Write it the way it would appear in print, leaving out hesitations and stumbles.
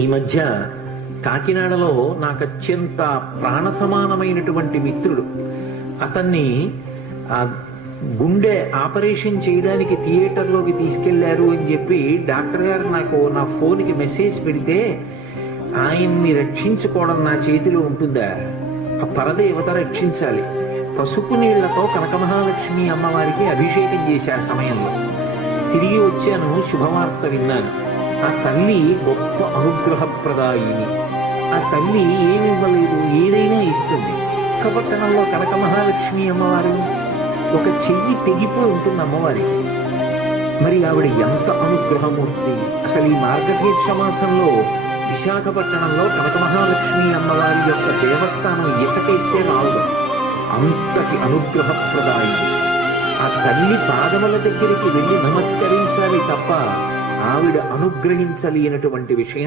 ఈ మధ్య కాకినాడలో నాకు అత్యంత ప్రాణ సమానమైనటువంటి మిత్రుడు, అతన్ని గుండె ఆపరేషన్ చేయడానికి థియేటర్లోకి తీసుకెళ్లారు అని చెప్పి డాక్టర్ గారు నాకు నా ఫోన్కి మెసేజ్ పెడితే, ఆయన్ని రక్షించుకోవడం నా చేతిలో ఉంటుందా? ఆ పరదేవత రక్షించాలి. పసుపు నీళ్లతో కనకమహాలక్ష్మి అమ్మవారికి అభిషేకం చేశారు సమయంలో. తిరిగి వచ్చాను, శుభవార్త విన్నాను. ఆ తల్లి గొప్ప అనుగ్రహప్రదాయిని. ఆ తల్లి ఏమి ఇవ్వలేదు, ఏదైనా ఇస్తుంది. విశాఖపట్టణంలో కనకమహాలక్ష్మి అమ్మవారు ఒక చెయ్యి తెగిపోయి ఉంటుంది అమ్మవారి. మరి ఆవిడ ఎంత అనుగ్రహమూర్తి! అసలు ఈ మార్గశీర్ష మాసంలో విశాఖపట్టణంలో కనకమహాలక్ష్మి అమ్మవారి యొక్క దేవస్థానం ఇసుకేస్తే రావడం, అంతటి అనుగ్రహప్రదాయిని. ఆ తల్లి పాదముల దగ్గరికి వెళ్ళి నమస్కరించాలి తప్ప ఆవిడ అనుగ్రహించలేనటువంటి విషయం